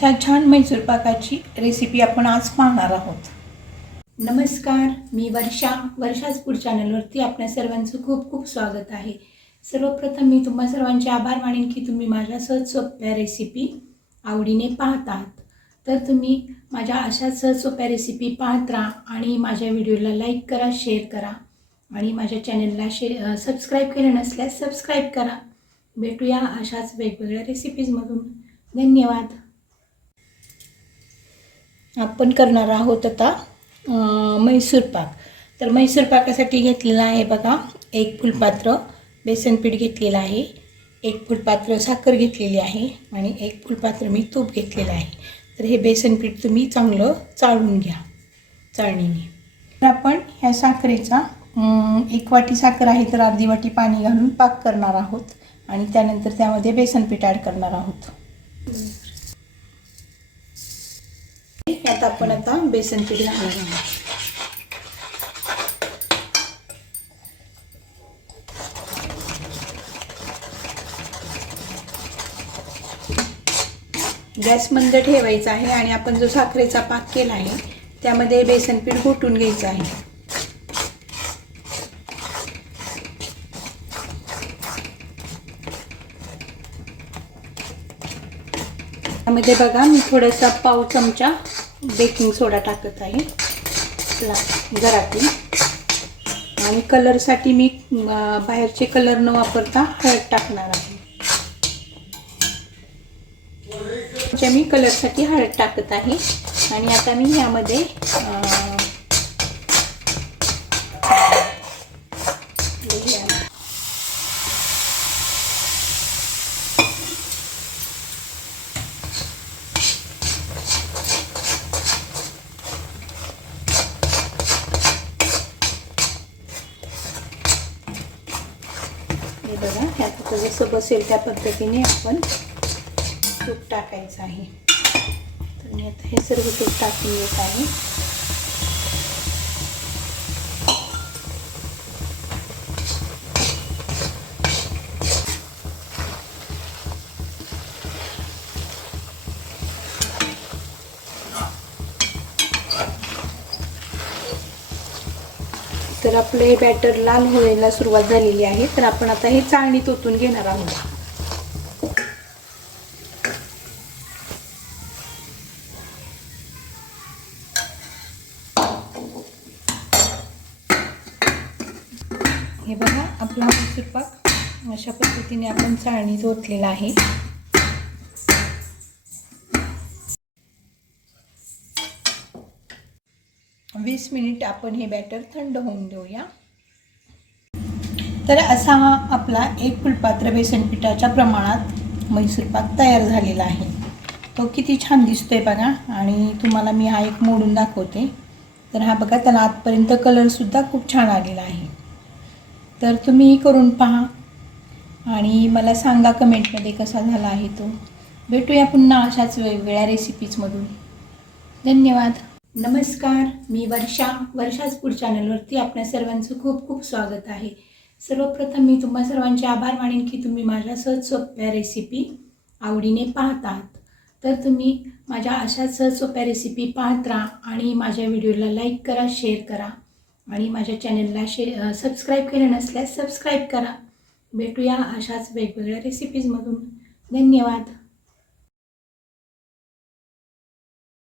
अशा छान मैसूर पाकाची रेसिपी आपण आज पाहणार आहोत। नमस्कार, मी वर्षाच फूड चॅनलवरती आपल्या सर्वांचं खूप खूप स्वागत आहे। सर्वप्रथम मी तुम्हा सर्वांचे आभार मानेन की तुम्ही माझ्या सहज सोप्या रेसिपी आवडीने पाहत आहात। तर तुम्ही माझ्या अशा सहज सोप्या रेसिपी पाहत राहा आणि माझ्या व्हिडिओला लाईक करा, शेअर करा आणि माझ्या चॅनलला सबस्क्राईब केले नसल्यास सबस्क्राईब करा। भेटूया अशाच वेगवेगळ्या रेसिपीजमधून। धन्यवाद। आपण करणार आहोत आता मैसूर पाक। तर मैसूर पाकासाठी घेतलेला आहे बघा, एक फुलपात्र बेसन पीठ घेतलेलं आहे, एक फुलपात्र साखर घेतलेली आहे आणि एक फुलपात्र मी तूप घेतलेलं आहे। तर हे बेसन पीठ तुम्ही चांगलं चाळून घ्या चाळणीने। तर आपण ह्या साखरेचा एक वाटी साखर आहे तर अर्धी वाटी पाणी घालून पाक करणार आहोत आणि त्यानंतर त्यामध्ये बेसन पीठ ॲड करणार आहोत। यात आपण आता बेसन पीठ घालणार आहोत। गॅस मंद ठेवायचा आहे आणि आपण जो साखरेचा पाक केला आहे त्यामध्ये बेसन पीठ घोटून घ्यायचं आहे। त्यामध्ये बघा मी थोडासा पाव चमचा बेकिंग सोडा टाकत आहे घरातून आणि कलरसाठी मी बाहेरचे कलर न वापरता हळद टाकणार आहे। मी कलरसाठी हळद टाकत आहे आणि आता मी यामध्ये हे बघा, ह्यात जसं बसेल त्या पद्धतीने आपण तूप टाकायचं आहे। तर मी आता हे सर्व तूप टाकून घेत आहे। तर आपले हे बॅटर लाल व्हायला सुरुवात झालेली आहे। तर आपण आता हे चाळणीत ओतून घेणार आहोत। हे बघा, आपला मैसूर पाक अशा पद्धतीने आपण चाळणीत ओतलेला आहे। वीस मिनिट आपण हे बॅटर थंड होऊन देऊया। तर असा हा आपला एक फुलपात्र बेसन पिठाच्या प्रमाणात मैसूर पाक तयार झालेला आहे। तो किती छान दिसतोय बघा आणि तुम्हाला मी हा एक मोडून दाखवते। तर हा बघा, त्याला आतपर्यंत कलरसुद्धा खूप छान आलेला आहे। तर तुम्हीही करून पहा आणि मला सांगा कमेंटमध्ये कसा झाला आहे तो। भेटूया पुन्हा अशाच वेगवेगळ्या रेसिपीजमधून। धन्यवाद। नमस्कार, मी वर्षाच फूड चॅनलवरती आपल्या सर्वांचं खूप खूप स्वागत आहे। सर्वप्रथम मी तुम्हा सर्वांचे आभार मानेन की तुम्ही माझ्या सहज सोप्या रेसिपी आवडीने पाहत आहात। तर तुम्ही माझ्या अशा सहज सोप्या रेसिपी पाहत राहा आणि माझ्या व्हिडिओला लाईक करा, शेअर करा आणि माझ्या चॅनलला सबस्क्राईब केले नसल्यास सबस्क्राईब करा। भेटूया अशाच वेगवेगळ्या रेसिपीजमधून। धन्यवाद।